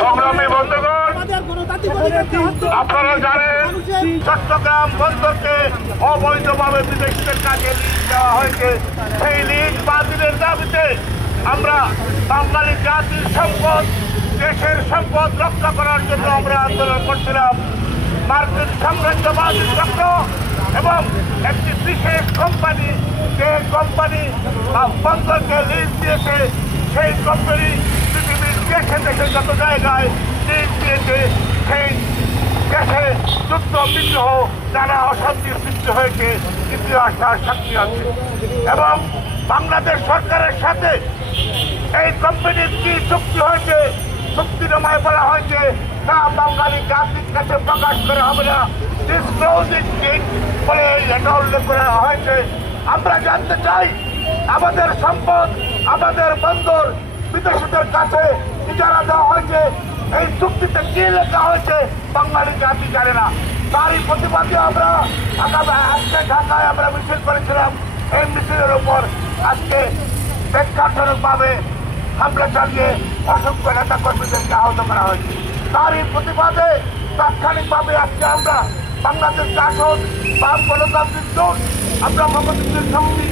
সংগ্রামী বন্ধুগণ, আপনারা জানেন চট্টগ্রাম বন্দরকে অবৈধভাবে বিদেশিদের কাছে লিজ দেওয়া হয়েছে। সেই লিজ বাতিলের দাবিতে আমরা বাঙালি জাতির সম্পদ, দেশের সম্পদ রক্ষা করার জন্য আমরা আন্দোলন করছিলাম। মার্কিন সাম্রাজ্যবাদী চক্র এবং একটি বিশেষ কোম্পানি, যে কোম্পানি বন্দরকে লিজ দিয়েছে, সেই কোম্পানি পৃথিবীর দেশে দেশে যত জায়গায় লিজ দিয়েছে, সেই দেশে যুদ্ধ বিগ্রহ নানা অশান্তির সৃষ্টি হয়েছে, ইতিহাস তার সাক্ষী আছে। এবং বাংলাদেশ সরকারের সাথে এই কোম্পানির কি চুক্তি হয়েছে, চুক্তিনামায় বলা হয়েছে তা বাঙালি জাতির কাছে প্রকাশ করা হবে না, ডিসক্লোজিং ডিড বলে এটা উল্লেখ করা হয়েছে। আমরা জানতে চাই আমাদের সম্পদ, আমাদের বন্দর বিদেশিদের কাছে ইজারা দেওয়া হয়েছে, এই চুক্তিতে কি লেখা হয়েছে বাঙালি জাতি জানে না। তারই প্রতিবাদে আমরা আজকে ঢাকায় আমরা মিছিল করেছিলাম। এই মিছিলের উপর আজকে প্রেক্ষাপটভাবে হামলা চালিয়ে অসংখ্য নেতা কর্মীদেরকে আহত করা হয়েছে। তারই প্রতিবাদে তাৎক্ষণিকভাবে আজকে আমরা বাংলাদেশ জাসদ বা গণতান্ত্রিক জোট, আমরা মুক্তিযুদ্ধের শক্তি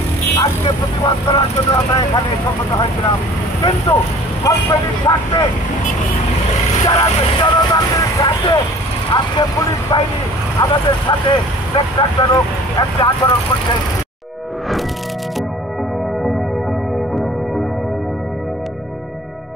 আজকে প্রতিবাদ করার জন্য আমরা এখানে সম্মত হয়েছিলাম। কিন্তু কোম্পানির স্বার্থে, যারা জনতান্ত্রিক স্বার্থে আজকে পুলিশ বাহিনী আমাদের সাথে প্রেক্ষাপটজনক একটা আচরণ করছে।